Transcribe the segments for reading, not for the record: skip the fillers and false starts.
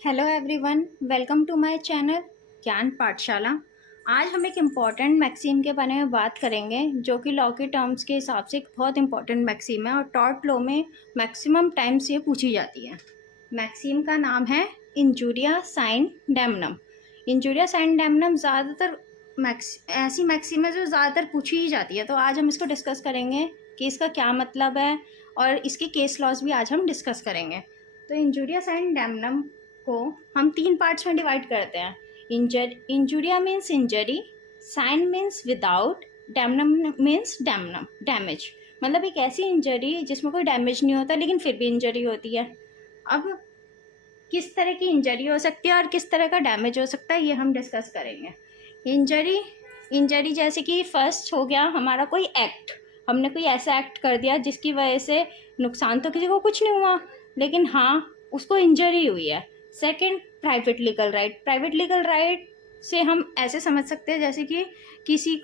Hello everyone, welcome to my channel Gyan Pathshala. आज हम एक इम्पॉर्टेंट मैक्सिम के बारे में बात करेंगे जो कि लॉ के टर्म्स के हिसाब से एक बहुत इम्पॉर्टेंट मैक्सिम है और टॉर्ट लॉ में मैक्सिमम टाइम्स ये पूछी जाती है। मैक्सिम का नाम है इंजुरिया साइन डैमनम। इंजुरिया साइन डैमनम ज़्यादातर ऐसी मैक्सिम है जो ज़्यादातर पूछी ही जाती है, तो आज हम इसको डिस्कस करेंगे कि इसका क्या मतलब है और इसके केस लॉज भी आज हम डिस्कस करेंगे। तो इंजुरिया साइन डैमनम को हम तीन पार्ट्स में डिवाइड करते हैं। Injuria means injury, sine means without, damnum means damnum damage. मतलब एक ऐसी इंजरी जिसमें कोई डैमेज नहीं होता लेकिन फिर भी इंजरी होती है। अब किस तरह की इंजरी हो सकती है और किस तरह का डैमेज हो सकता है ये हम डिस्कस करेंगे। इंजरी इंजरी जैसे कि फर्स्ट हो गया हमारा कोई एक्ट, हमने कोई ऐसा एक्ट कर दिया जिसकी वजह से नुकसान तो किसी को कुछ नहीं हुआ लेकिन हाँ उसको इंजरी हुई है। Second, private legal right. Private legal right से हम ऐसे समझ सकते हैं जैसे कि किसी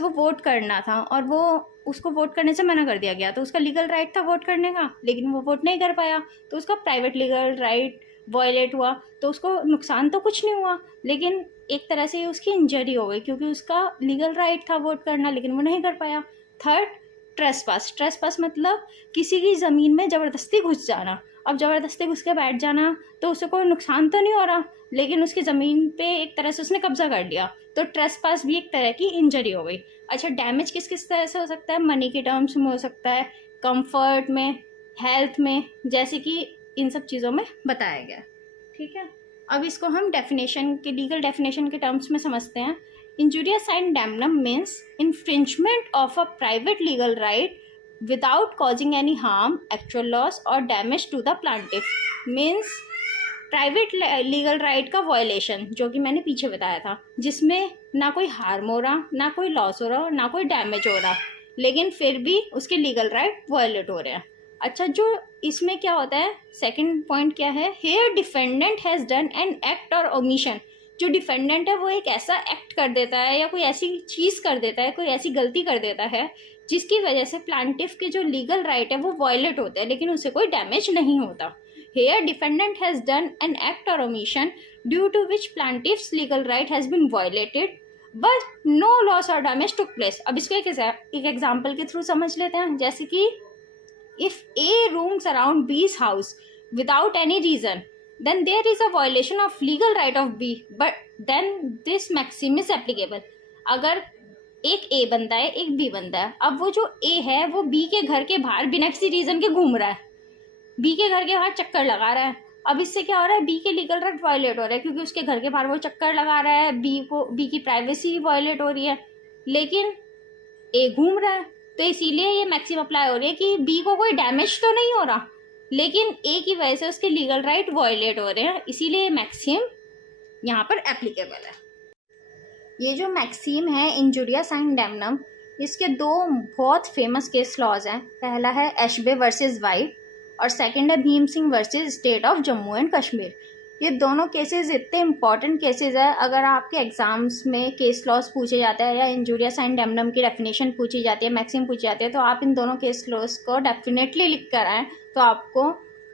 को वोट करना था और वो उसको वोट करने से मना कर दिया गया, तो उसका लीगल राइट था वोट करने का लेकिन वो वोट नहीं कर पाया, तो उसका प्राइवेट लीगल राइट वायलेट हुआ। तो उसको नुकसान तो कुछ नहीं हुआ लेकिन एक तरह से उसकी इंजरी हो गई क्योंकि उसका लीगल राइट था वोट करना लेकिन वो नहीं कर पाया। Third, trespass. ट्रेसपास मतलब किसी की ज़मीन में ज़बरदस्ती घुस जाना। अब ज़बरदस्ती घुस के बैठ जाना तो उसे कोई नुकसान तो नहीं हो रहा लेकिन उसकी ज़मीन पे एक तरह से उसने कब्जा कर लिया, तो ट्रेसपास भी एक तरह की इंजरी हो गई। अच्छा, डैमेज किस किस तरह से हो सकता है? मनी के टर्म्स में हो सकता है, कंफर्ट में, हेल्थ में, जैसे कि इन सब चीज़ों में बताया गया। ठीक है, अब इसको हम डेफिनेशन के लीगल डेफिनेशन के टर्म्स में समझते हैं। Injurious and damnum means infringement of a private legal right without causing any harm, actual loss or damage to the plaintiff. Means private legal right का वायलेशन जो कि मैंने पीछे बताया था, जिसमें ना कोई हार्म हो रहा, ना कोई लॉस हो रहा, ना कोई डैमेज हो रहा लेकिन फिर भी उसके लीगल राइट वायलेट हो रहे हैं। अच्छा, जो इसमें क्या होता है, सेकंड पॉइंट क्या है, here defendant has done an act और ओमिशन। जो डिफेंडेंट है वो एक ऐसा एक्ट कर देता है या कोई ऐसी चीज़ कर देता है, कोई ऐसी गलती कर देता है जिसकी वजह से प्लांटिफ के जो लीगल राइट है वो वायलेट होते हैं लेकिन उसे कोई डैमेज नहीं होता। Here, defendant has done an act or omission due to which plaintiff's legal right has been violated, but no loss or damage took place. अब इसको एक एग्जाम्पल के थ्रू समझ लेते हैं, जैसे कि if A roams around B's house without any reason, then there is a violation of legal right of B, but then this maxim is applicable. अगर एक A बंदा है, एक B बंदा है, अब वो जो A है वो B के घर के बाहर बिना किसी रीजन के घूम रहा है, बी के घर के बाहर चक्कर लगा रहा है। अब इससे क्या हो रहा है, बी के लीगल राइट वायलेट हो रहा है क्योंकि उसके घर के बाहर वो चक्कर लगा रहा है, बी की प्राइवेसी वायलेट हो रही है लेकिन ए घूम रहा है, तो इसीलिए ये मैक्सिम अप्लाई हो रही है कि बी को कोई डैमेज तो नहीं हो रहा लेकिन ए की वजह से उसके लीगल राइट वायलेट हो रहे हैं, इसीलिए मैक्सिम यहाँ पर एप्लीकेबल है। ये जो मैक्सिम है इंजुरिया साइन डैमनम, इसके दो बहुत फेमस केस लॉज हैं। पहला है एशबे वर्सेस वाइट और सेकंड है Bhim Singh versus state of Jammu and Kashmir. ये दोनों केसेस इतने इंपॉर्टेंट केसेस है, अगर आपके एग्जाम्स में केस लॉज पूछे जाते हैं या इंजुरिया साइन डैमनम की डेफिनेशन पूछी जाती है, मैक्सिम पूछी जाती है, तो आप इन दोनों केस लॉज को डेफिनेटली लिख कर आएँ तो आपको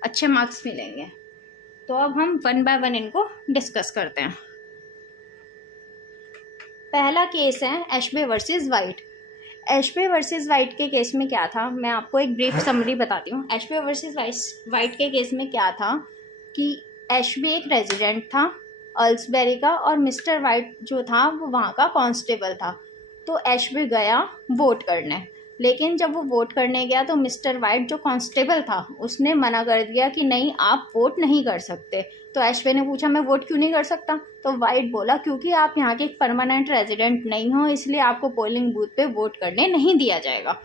अच्छे मार्क्स मिलेंगे। तो अब हम वन बाय वन इनको डिस्कस करते हैं। पहला केस है एशबे वर्सेस वाइट। एशबे वर्सेस वाइट के केस में क्या था, मैं आपको एक ब्रीफ समरी बताती हूँ। एशबे वर्सेस वाइट के केस में क्या था कि एशबे एक रेजिडेंट था अल्सबेरी का और मिस्टर वाइट जो था वो वहाँ का कांस्टेबल था। तो एशबे गया वोट करने, लेकिन जब वो वोट करने गया तो मिस्टर वाइट जो कांस्टेबल था उसने मना कर दिया कि नहीं, आप वोट नहीं कर सकते। तो एशबे ने पूछा मैं वोट क्यों नहीं कर सकता, तो वाइट बोला क्योंकि आप यहाँ के एक परमानेंट रेजिडेंट नहीं हो, इसलिए आपको पोलिंग बूथ पे वोट करने नहीं दिया जाएगा।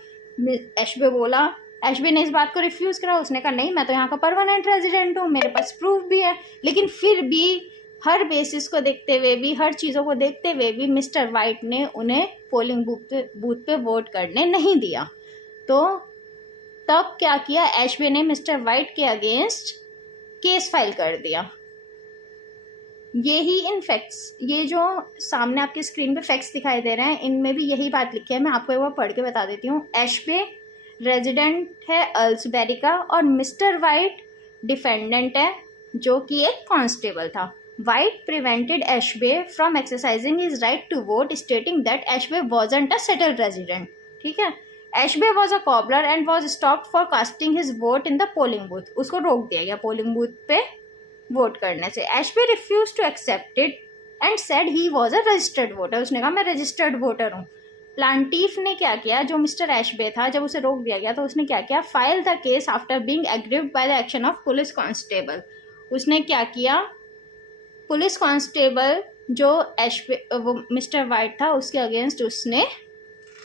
एशबे ने इस बात को रिफ्यूज़ करा, उसने कहा नहीं, मैं तो यहाँ का परमानेंट रेजिडेंट हूँ, मेरे पास प्रूफ भी है। लेकिन फिर भी हर बेसिस को देखते हुए भी, हर चीज़ों को देखते हुए भी मिस्टर वाइट ने उन्हें पोलिंग बूथ पे वोट करने नहीं दिया। तो तब क्या किया, एशबे ने मिस्टर वाइट के अगेंस्ट केस फाइल कर दिया। ये जो सामने आपके स्क्रीन पे फैक्ट्स दिखाई दे रहे हैं इनमें भी यही बात लिखी है, मैं आपको एक बार पढ़ के बता देती हूँ। एशबे रेजिडेंट है अल्सबेरी का और मिस्टर वाइट डिफेंडेंट है जो कि एक कांस्टेबल था। White prevented Ashby from exercising his right to vote, stating that Ashby wasn't a settled resident. ठीक है, Ashby was a cobbler and was stopped for casting his vote in the polling booth. उसको रोक दिया गया polling booth पे vote करने से। Ashby refuse to accept it and said he was a registered voter. उसने कहा मैं रजिस्टर्ड वोटर हूँ। प्लांटीफ ने क्या किया, जो मिस्टर एशबे था, जब उसे रोक दिया गया तो उसने क्या किया, file the case after being aggrieved by the action of police constable. उसने क्या किया, पुलिस कांस्टेबल जो एशबे वो मिस्टर वाइट था उसके अगेंस्ट उसने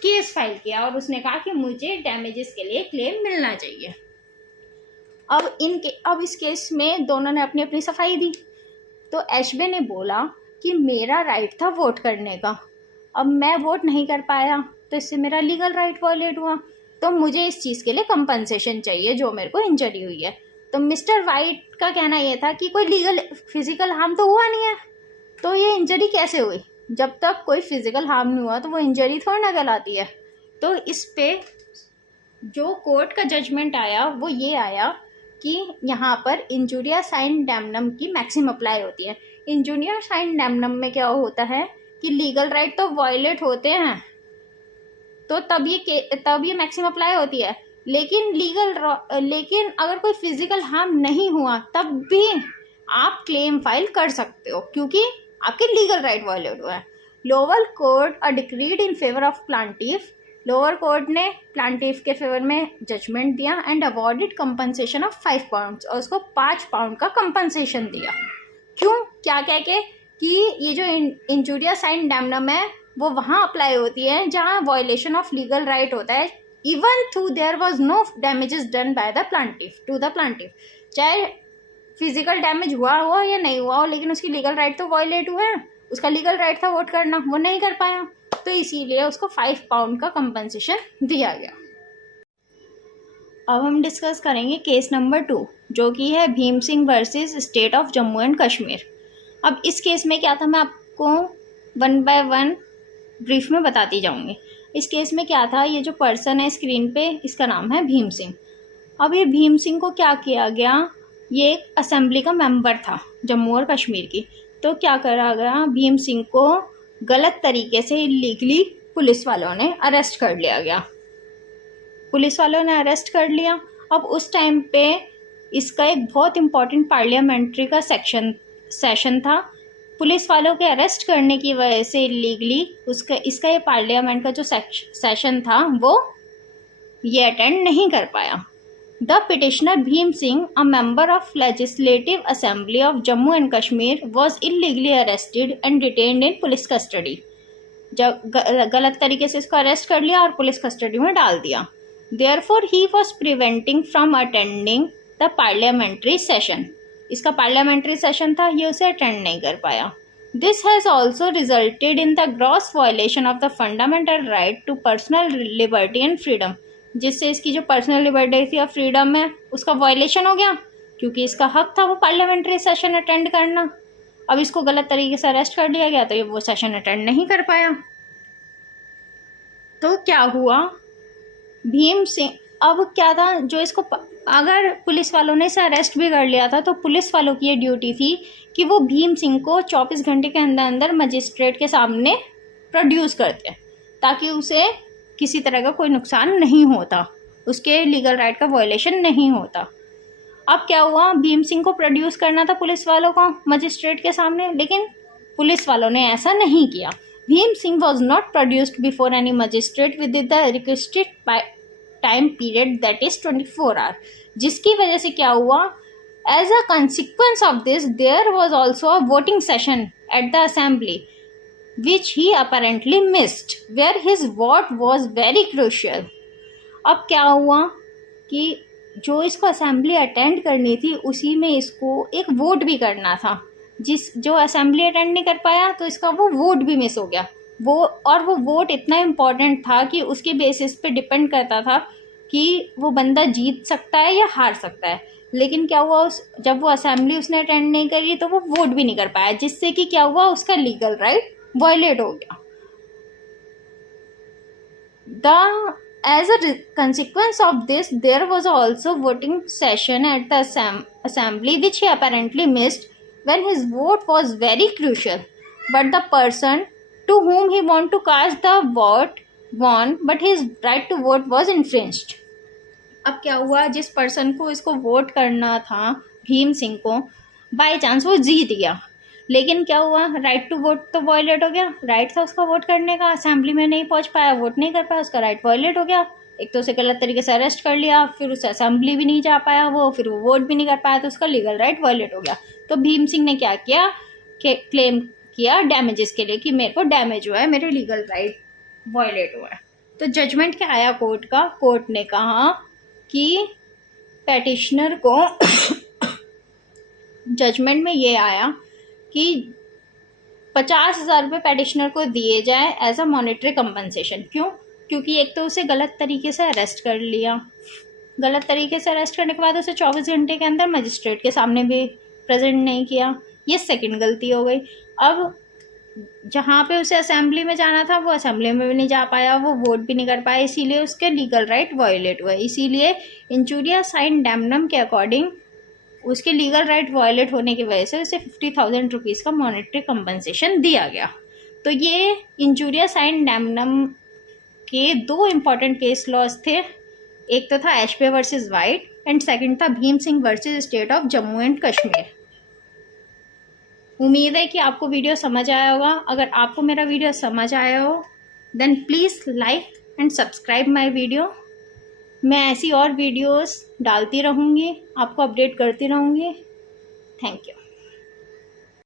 केस फाइल किया और उसने कहा कि मुझे डैमेजेस के लिए क्लेम मिलना चाहिए। अब इस केस में दोनों ने अपनी अपनी सफाई दी। तो एशबे ने बोला कि मेरा राइट था वोट करने का, अब मैं वोट नहीं कर पाया तो इससे मेरा लीगल राइट वायलेट हुआ, तो मुझे इस चीज़ के लिए कंपनसेशन चाहिए जो मेरे को इंजरी हुई है। तो मिस्टर वाइट का कहना यह था कि कोई लीगल फिजिकल हार्म तो हुआ नहीं है, तो ये इंजरी कैसे हुई, जब तक कोई फिजिकल हार्म नहीं हुआ तो वो इंजरी थोड़ी ना कहलाती है। तो इस पे जो कोर्ट का जजमेंट आया वो ये आया कि यहाँ पर इंजुरिया साइन डैमनम की मैक्सिम अप्लाई होती है। इंजुरिया साइन डैमनम में क्या होता है कि लीगल राइट तो वायलेट होते हैं तो तब ये मैक्सिम अप्लाई होती है, लेकिन अगर कोई फिजिकल हार्म नहीं हुआ तब भी आप क्लेम फाइल कर सकते हो क्योंकि आपके लीगल राइट वायलेट हुआ है। Lower court a decreed in favour of plaintiff. Lower court ने प्लांटिफ के फेवर में जजमेंट दिया and awarded compensation of 5 pound, और उसको 5 पाउंड का कंपनसेशन दिया। क्यों, क्या कह के कि ये जो इंजुरिया साइन डैमनम है वो वहाँ अप्लाई होती है जहाँ वायलेशन ऑफ लीगल राइट होता है, even though there was no damages done by the plaintiff to the plaintiff. चाहे फिजिकल डैमेज हुआ या नहीं हुआ हो, लेकिन उसकी लीगल राइट तो वायलेट हुआ है। उसका लीगल राइट था वोट करना, वो नहीं कर पाया, तो इसीलिए उसको 5 पाउंड का कंपनसेशन दिया गया। अब हम डिस्कस करेंगे केस नंबर 2, जो कि है Bhim Singh versus state of Jammu and Kashmir. अब इस केस में क्या था, मैं आपको 1 बाय 1 ब्रीफ में बताती जाऊंगी। इस केस में क्या था, ये जो पर्सन है स्क्रीन पे इसका नाम है भीम सिंह। अब ये भीम सिंह को क्या किया गया, ये एक असेंबली का मेंबर था जम्मू और कश्मीर की। तो क्या करा गया, भीम सिंह को गलत तरीके से इलीगली पुलिस वालों ने अरेस्ट कर लिया गया। पुलिस वालों ने अरेस्ट कर लिया। अब उस टाइम पे इसका एक बहुत इम्पोर्टेंट पार्लियामेंट्री का सेशन था। पुलिस वालों के अरेस्ट करने की वजह से इलीगली इसका ये पार्लियामेंट का जो सेशन था वो ये अटेंड नहीं कर पाया। The petitioner Bhim Singh, a member of legislative assembly of Jammu and Kashmir, was illegally arrested and detained in police custody. जब गलत तरीके से इसको अरेस्ट कर लिया और पुलिस कस्टडी में डाल दिया। Therefore, he was preventing from attending the parliamentary session. इसका पार्लियामेंट्री सेशन था, ये उसे अटेंड नहीं कर पाया। This has also resulted in the gross violation of the fundamental right to personal liberty and freedom. जिससे इसकी जो पर्सनल लिबर्टी थी या फ्रीडम है उसका वायलेशन हो गया, क्योंकि इसका हक था वो पार्लियामेंट्री सेशन अटेंड करना। अब इसको गलत तरीके से अरेस्ट कर लिया गया तो ये वो सेशन अटेंड नहीं कर पाया। तो क्या हुआ, भीम सिंह, अब क्या था, जो इसको अगर पुलिस वालों ने इसे अरेस्ट भी कर लिया था तो पुलिस वालों की ये ड्यूटी थी कि वो भीम सिंह को 24 घंटे के अंदर अंदर मजिस्ट्रेट के सामने प्रोड्यूस करते ताकि उसे किसी तरह का कोई नुकसान नहीं होता, उसके लीगल राइट का वायलेशन नहीं होता। अब क्या हुआ, भीम सिंह को प्रोड्यूस करना था पुलिस वालों को मजिस्ट्रेट के सामने, लेकिन पुलिस वालों ने ऐसा नहीं किया। Bhim Singh was not produced before any magistrate with the requested time period that is 24 hour, जिसकी वजह से क्या हुआ, as a consequence of this there was also a voting session at the assembly which he apparently missed, where his vote was very crucial. अब क्या हुआ कि जो इसको असेंबली अटेंड करनी थी उसी में इसको एक वोट भी करना था, जो असेंबली अटेंड नहीं कर पाया तो इसका वो वोट भी मिस हो गया। वो वोट इतना इम्पोर्टेंट था कि उसके बेसिस पे डिपेंड करता था कि वो बंदा जीत सकता है या हार सकता है। लेकिन क्या हुआ, जब वो असेंबली उसने अटेंड नहीं करी तो वो वोट भी नहीं कर पाया, जिससे कि क्या हुआ, उसका लीगल राइट वायलेट हो गया। As a consequence of this, there was also voting session at the assembly which he apparently missed when his vote was very crucial. But the person to whom he wanted to cast the vote won, but his right to vote was infringed. अब क्या हुआ, जिस person को इसको vote करना था, भीम सिंह को, by chance वो जीत गया, लेकिन क्या हुआ, राइट टू वोट तो वायलेट हो गया। राइट था उसका वोट करने का, असेंबली में नहीं पहुंच पाया, वोट नहीं कर पाया, उसका राइट वायलेट हो गया। एक तो उसे गलत तरीके से अरेस्ट कर लिया, फिर उसे असेंबली भी नहीं जा पाया वो, फिर वो वोट भी नहीं कर पाया, तो उसका लीगल राइट वायलेट हो गया। तो भीम सिंह ने क्या किया कि क्लेम किया डैमेजेस के लिए कि मेरे को डैमेज हुआ है, मेरे लीगल राइट वायलेट हुआ है। तो जजमेंट क्या आया कोर्ट का, कोर्ट ने कहा कि पेटिशनर को जजमेंट में ये आया कि 50,000 रुपये पेटिशनर को दिए जाए एज अ मॉनेटरी कंपनसेशन। क्यों? क्योंकि एक तो उसे गलत तरीके से अरेस्ट कर लिया, गलत तरीके से अरेस्ट करने के बाद उसे 24 घंटे के अंदर मजिस्ट्रेट के सामने भी प्रेजेंट नहीं किया, ये सेकंड गलती हो गई। अब जहाँ पे उसे असेंबली में जाना था वो असेंबली में भी नहीं जा पाया, वो वोट भी नहीं कर पाया, इसीलिए उसके लीगल राइट वायलेट हुए। इसीलिए इंजूरिया साइन डैमनम के अकॉर्डिंग उसके लीगल राइट वायलेट होने की वजह से उसे 50,000 रुपीज़ का मॉनेटरी कंपनसेशन दिया गया। तो ये इंजूरिया साइन डैमनम के दो इम्पॉर्टेंट केस लॉज थे, एक तो था एशबे वर्सेस वाइट एंड सेकंड था Bhim Singh versus state of Jammu and Kashmir. उम्मीद है कि आपको वीडियो समझ आया होगा। अगर आपको मेरा वीडियो समझ आया हो then please like and subscribe my video. मैं ऐसी और वीडियोस डालती रहूँगी, आपको अपडेट करती रहूँगी। Thank you.